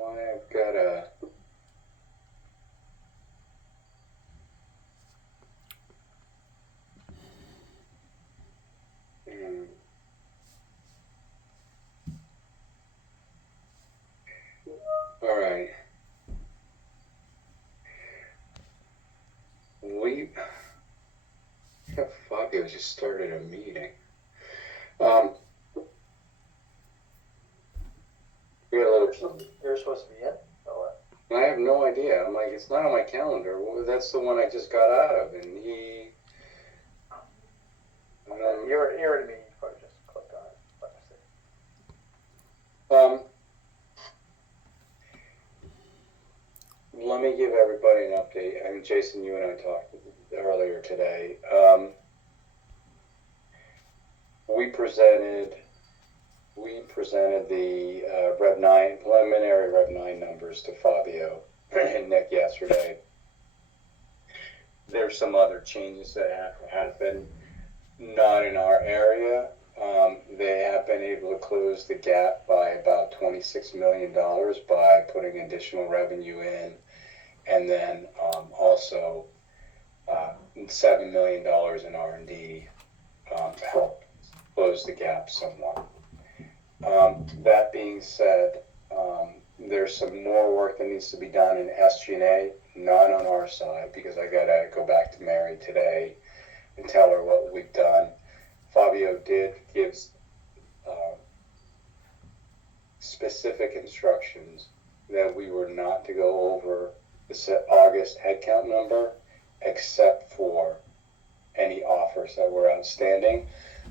why I've got a... All right. Fabio just started a meeting. We got a little... You're supposed to be in? Or what? I have no idea. I'm like, it's not on my calendar. Well, that's the one I just got out of, and he... You're at a meeting. You probably just clicked on it. Let me see. Let me give everybody an update. I mean, Jason, you and I talked earlier today. We presented the preliminary Rev 9 numbers to Fabio and Nick yesterday. There's some other changes that have happened, not in our area. They have been able to close the gap by about $26 million by putting additional revenue in, and then also $7 million in R&D to help close the gap somewhat. That being said, there's some more work that needs to be done in SG&A, not on our side, because I gotta go back to Mary today and tell her what we've done. Fabio did give specific instructions that we were not to go over the August headcount number, except for any offers that were outstanding.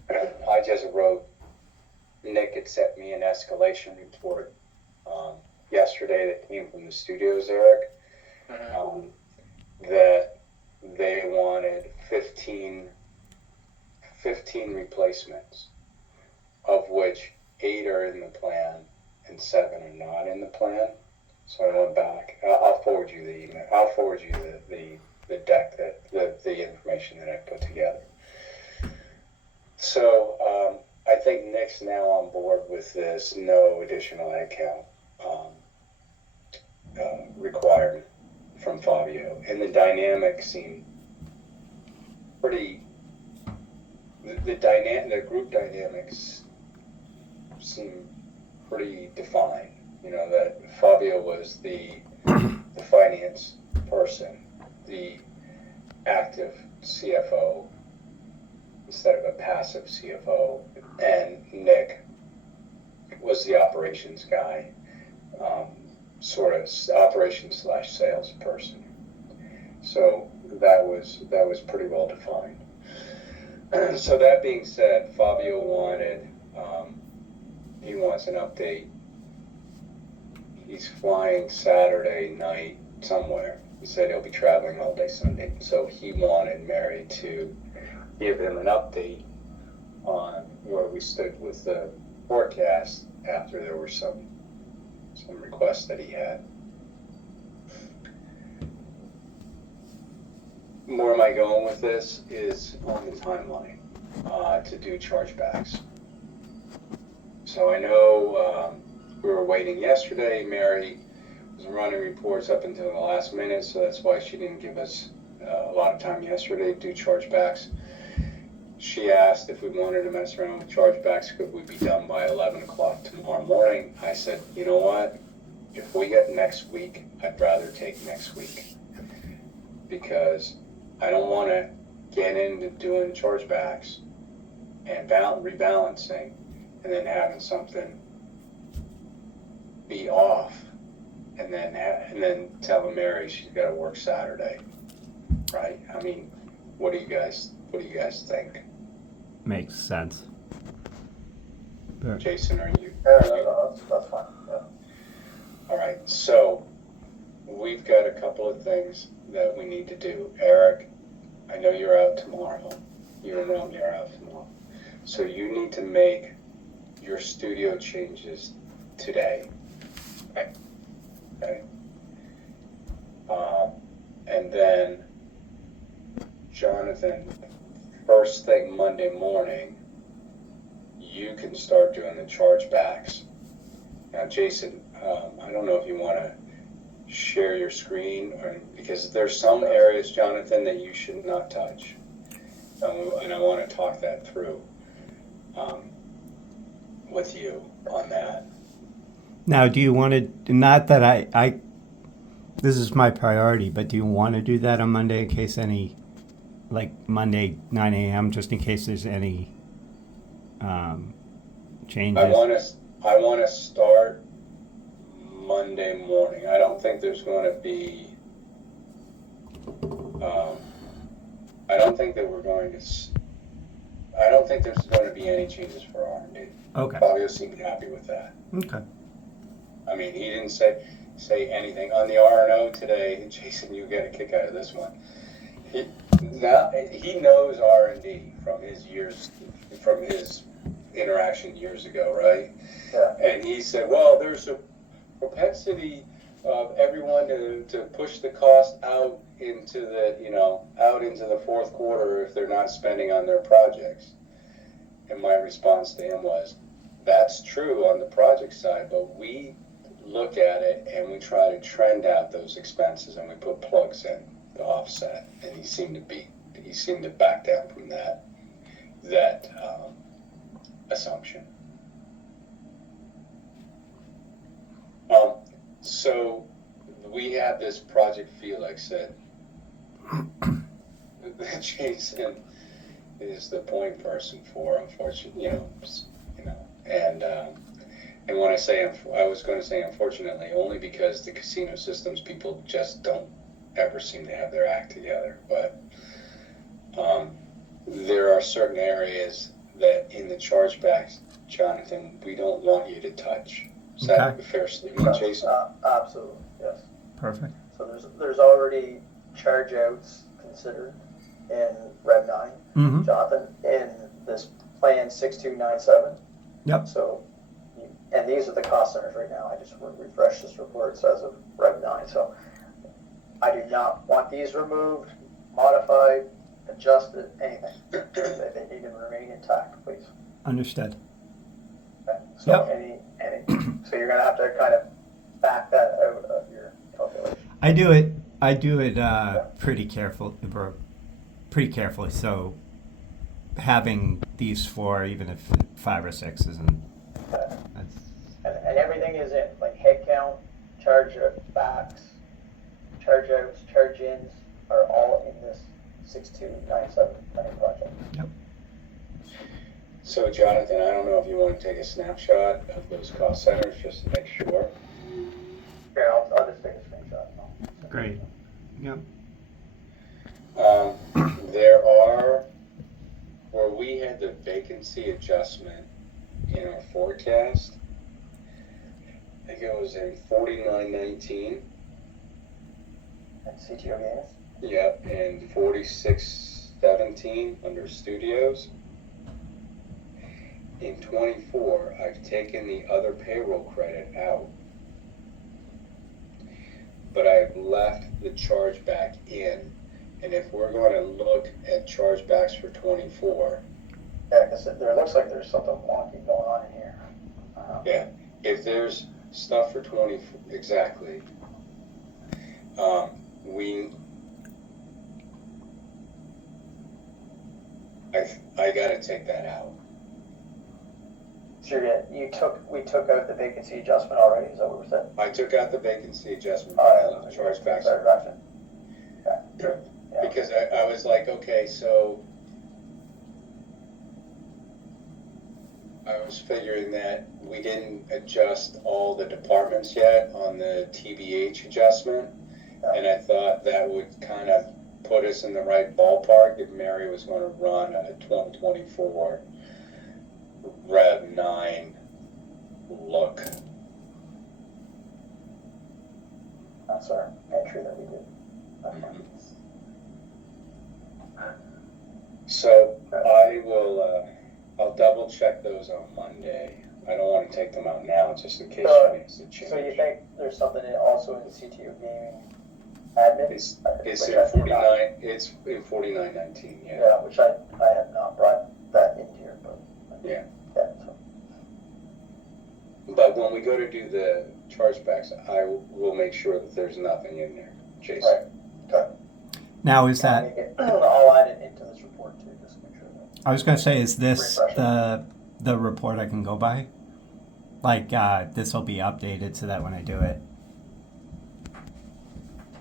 I just wrote, Nick had sent me an escalation report yesterday that came from the studios, Eric, that they wanted 15 replacements, of which 8 are in the plan and 7 are not in the plan. So I went back. I'll forward you the email. I'll forward you the deck, the information that I put together. So I think Nick's now on board with this no additional headcount requirement from Fabio, and the dynamics seem pretty. The group dynamics seem pretty defined. You know, that Fabio was the finance person, the active CFO instead of a passive CFO, and Nick was the operations guy, sort of operations / sales person. So that was pretty well defined. So that being said, Fabio wanted, he wants an update. He's flying Saturday night somewhere. He said he'll be traveling all day Sunday. So he wanted Mary to give him an update on where we stood with the forecast after there were some requests that he had. Where am I going with this is on the timeline to do chargebacks. So I know we were waiting yesterday. Mary was running reports up until the last minute, so that's why she didn't give us a lot of time yesterday to do chargebacks. She asked if we wanted to mess around with chargebacks, could we be done by 11 o'clock tomorrow morning? I said, you know what? If we get next week, I'd rather take next week, because I don't want to get into doing chargebacks and rebalancing and then having something be off and then telling Mary she's got to work Saturday, right? I mean, what do you guys think? Makes sense. Jason, are you? That's fine. Yeah. All right, so we've got a couple of things that we need to do. Eric, I know you're out tomorrow. You and Rome, you're out tomorrow. So you need to make your studio changes today. Okay. And then, Jonathan, first thing Monday morning, you can start doing the chargebacks. Now, Jason, I don't know if you want to share your screen, or because there's some areas, Jonathan, that you should not touch, and I want to talk that through with you on that. Now, do you want to, not that I this is my priority, but do you want to do that on Monday in case any, like Monday 9 a.m., just in case there's any changes? I want to start Monday morning. I don't think there's going to be. I don't think that we're going to. I don't think there's going to be any changes for R&D. Okay. Fabio seemed happy with that. Okay. I mean, he didn't say anything on the R&O today. Jason, you get a kick out of this one. He knows R&D from his interaction years ago, right? Yeah. And he said, well, there's a propensity of everyone to push the cost out into the fourth quarter if they're not spending on their projects. And my response to him was, that's true on the project side, but we look at it and we try to trend out those expenses and we put plugs in to offset. And he seemed to back down from that assumption. So we have this Project Felix that Jason is the point person for, unfortunately, and when I was going to say unfortunately, only because the casino systems people just don't ever seem to have their act together. But there are certain areas that in the chargebacks, Jonathan, we don't want you to touch. Is that a fair statement, Jason? Absolutely, yes. Perfect. So there's already charge outs considered in Rev 9, Mm-hmm. Jonathan, in this plan 6297. Yep. So, and these are the cost centers right now. I just refreshed this report. It says of Rev 9. So I do not want these removed, modified, adjusted, anything. They need to remain intact, please. Understood. Okay. So so you're gonna have to kind of back that out of your calculation. I do it pretty carefully. So having these four, even if 5 or 6 isn't. And everything is in, like head count, charge backs, charge outs, charge ins are all in this 6297 planning project. Yep. So Jonathan, I don't know if you want to take a snapshot of those cost centers just to make sure. Here, I'll just take a screenshot. Great. Yep. There are, where we had the vacancy adjustment in our forecast, I think it was in 4919. And CTO games? Yep, and 4617 under studios. In 24, I've taken the other payroll credit out, but I've left the chargeback in. And if we're going to look at chargebacks for 24, Yeah, because there looks like there's something wonky going on in here. yeah, if there's stuff for 20, exactly, I gotta take that out. So we took out the vacancy adjustment already, is that what we're saying? I took out the vacancy adjustment, All I right. left the chargebacks. Gotcha. Okay. Yeah. Because I was like, okay, so I was figuring that we didn't adjust all the departments yet on the TBH adjustment, and I thought that would kind of put us in the right ballpark if Mary was going to run a 2024 Rev 9 look. That's our entry that we did. So I will, I'll double check those on Monday. I don't want to take them out now just in case she makes a change. So you think there's something also in CTO gaming admin? It's Which in I did 49, not- it's in 4919, yeah. Yeah, which I have not brought that in here, but. Yeah. Yeah, so. But when we go to do the chargebacks, I will make sure that there's nothing in there, Jason. Right. Okay. Now, is I'll that, make it- I'll add it into this report too, just to make sure that. I was going to say, is this Refresh the report I can go by? Like, this will be updated so that when I do it.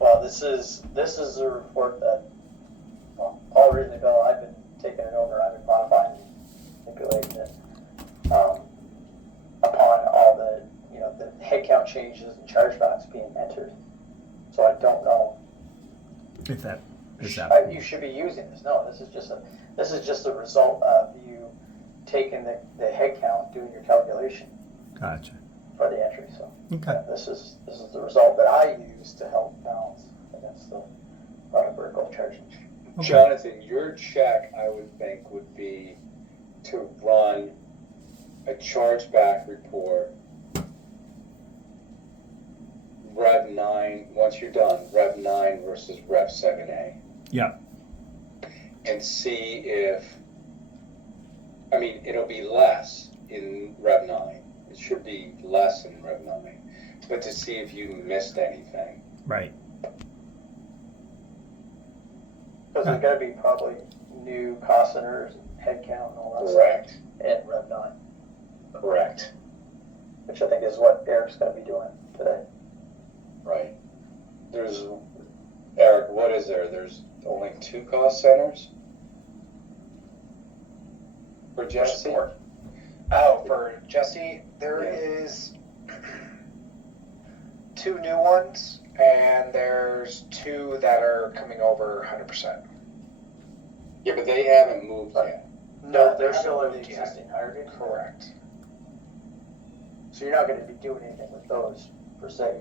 Well, this is a report that, well, all reason ago, I've been taking it over, I've been modifying and manipulating it, upon all the, the headcount changes and chargebacks being entered. So I don't know, If that is that. you should be using this, no, this is just a result of you taking the headcount, doing your calculation Gotcha. for the entry, so. Okay. This is the result that I use to help balance against the vertical charging. Okay. Jonathan, your check, I would think, would be to run a chargeback report, Rev 9, once you're done, Rev 9 versus Rev 7A. Yeah. And see if, I mean, it'll be less in Rev 9. It should be less in Rev 9. But to see if you missed anything. Right. Because there's gotta be probably new cost centers, headcount and all that Correct. stuff in Rev 9, Correct. which I think is what Eric's gonna be doing today. Right. There's, Eric, what is there? There's only 2 cost centers? For Jesse? support. Oh, for Jesse, there Yeah. is 2 new ones, and there's 2 that are coming over 100%. Yeah, but they haven't moved yet. No, they they're haven't still in the moved yet. existing hierarchy. Correct. So you're not gonna be doing anything with those per se,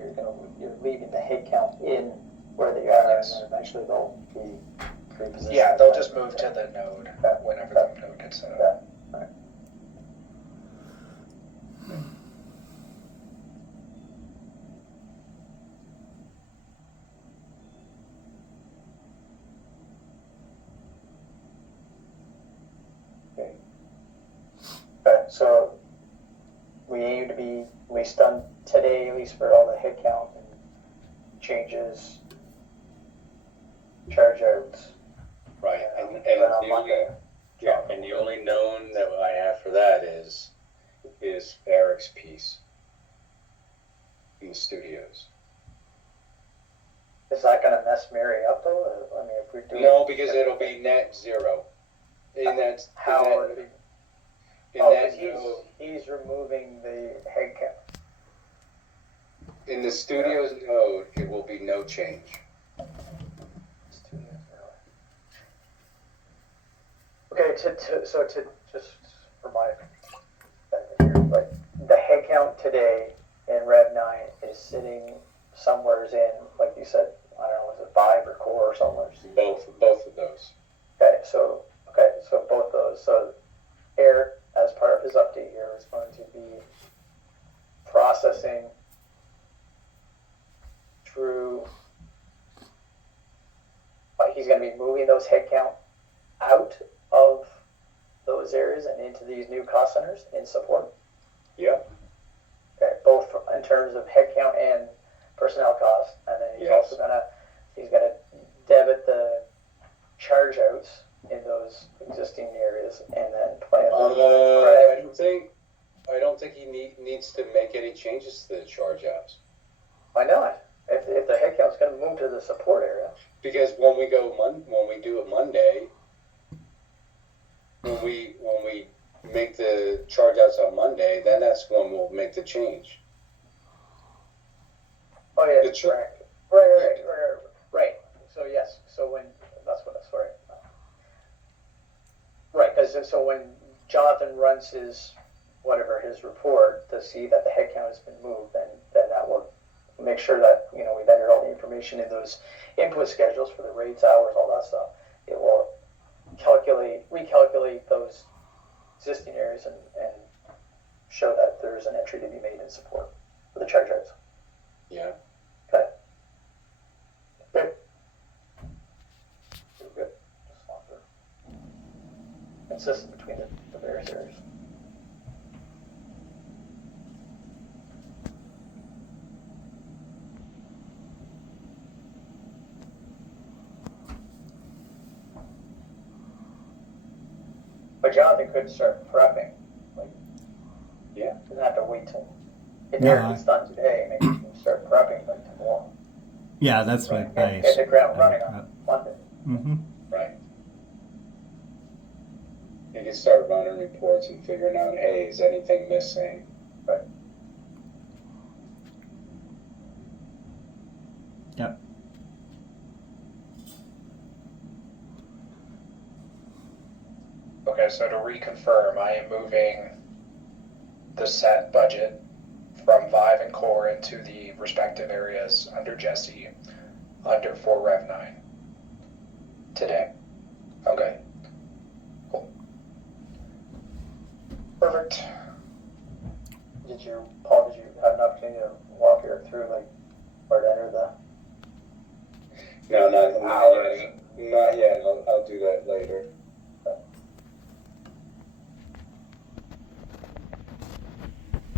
you're leaving the headcount in where they are, Yes. and then eventually they'll be repositioned. Yeah, they'll just move to the node whenever the node gets set up. Okay, so we aim to be at least done today, at least for all the headcount and changes, charge outs. Right. And on the only, Monday. yeah, and the only known that I have for that is Eric's piece in the studios. Is that gonna mess Mary up though? I mean, if we do. No, because it'll be net zero. In that, How in would it be? in Oh, that 'cause node, he's removing the headcount. in the studios node, it will be no change. Okay, so just for my benefit here, like the headcount today in Rev 9 is sitting somewheres in, like you said, I don't know, is it 5 or core or somewhere? Both of those. Okay, so both those. So Eric, as part of his update here, is going to be processing through, like he's going to be moving those headcount out of those areas and into these new cost centers in support. Yeah. Okay, both in terms of headcount and personnel costs, and then he's Yes. also gonna debit the charge outs in those existing areas, and then plan. I don't think he needs to make any changes to the charge outs. Why not? If the headcount's gonna move to the support area, Because when we do it Monday, when we make the charge outs on Monday, then that's when we'll make the change. oh yeah, The tr- right. So yes, so when that's what that's right. Right, because so when Jonathan runs his report to see that the headcount has been moved, then that will make sure that we enter all the information in those input schedules for the rates, hours, all that stuff. It will recalculate those existing areas and show that there is an entry to be made in support for the charge rates. Yeah. Okay. Good. Good. Just want to consistent between the various areas. But Jonathan could start prepping, like, Yeah. doesn't have to wait till, if No, it's done today, maybe you can start prepping like tomorrow. Yeah, that's what I. Get the ground running on Monday. Mm-hmm. Right. You can start running reports and figuring out, hey, is anything missing? Right. Yep. Okay, so to reconfirm, I am moving the set budget from Vive and Core into the respective areas under Jesse, under for Rev 9. Today. Okay. Cool. Perfect. Paul, did you have an opportunity to walk her through, like, or to enter the, No, not yet. Not yet. I'll do that later.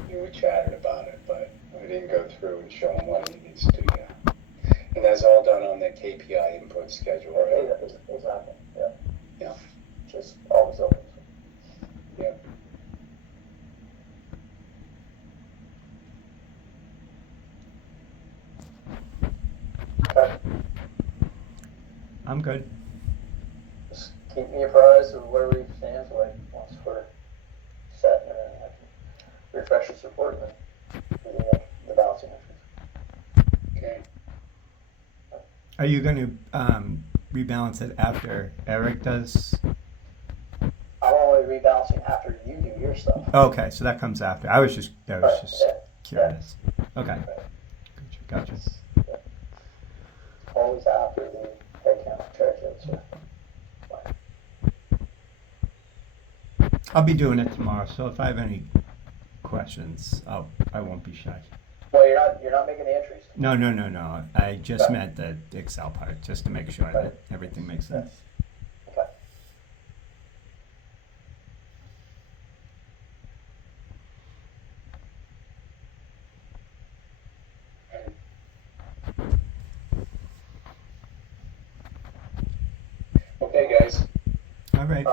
We chatted about it, but I didn't go through and show him what he needs to do yet. And that's all done on the KPI input schedule, right? exactly, yeah. Yeah. Just always open. Yeah. Okay. I'm good. Just keep me apprised of where we stand, so like, once we're set and everything, I can refresh this report and then do the balancing entries. Okay. Are you going to rebalance it after Eric does? I'm only rebalancing after you do your stuff. Okay, so that comes after. I was just Right, yeah, curious. Okay. Gotcha. always after the head count treasure, so. I'll be doing it tomorrow, so if I have any questions, I won't be shy. Well, you're not making the entries. No. I just Okay. meant the Excel part, just to make sure Right. that everything makes sense. Okay. Okay, guys. All right.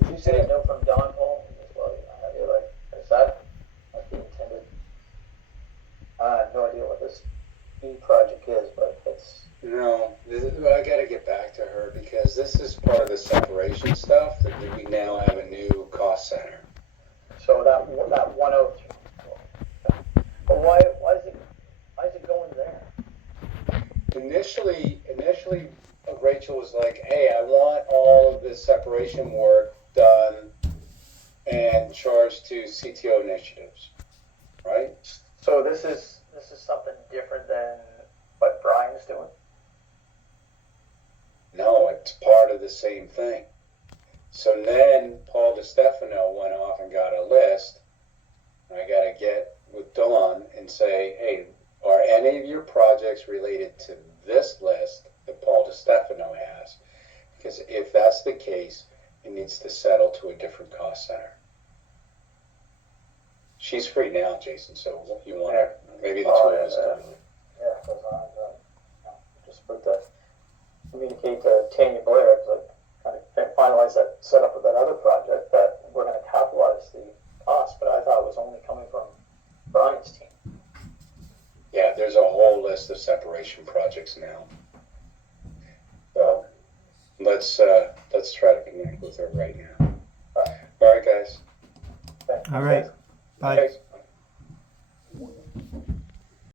Did you say a note from Don Paul as well? I have you like, is that like the intended? I have no idea what this E project is, but it's, No, I gotta get back to her because this is part of the separation stuff that we now have a new cost center. so that 102. But why is it going there? Initially, Rachel was like, "Hey, I want all of this separation work done and charged to CTO initiatives," right? So this is something different than what Brian's doing? No, it's part of the same thing. So then Paul DiStefano went off and got a list. I got to get with Dawn and say, "Hey, are any of your projects related to this list that Paul DiStefano has?" Because if that's the case, it needs to settle to a different cost center. She's free now, Jason, so you want to, maybe the two of us go. Yeah, because I'm just about to communicate to Tanya Blair, because I kind of finalized that setup of that other project, that we're going to capitalize the cost, but I thought it was only coming from Brian's team. Yeah, there's a whole list of separation projects now. So let's try to connect with her right now. All right, guys. Okay. All right. Bye. Thanks.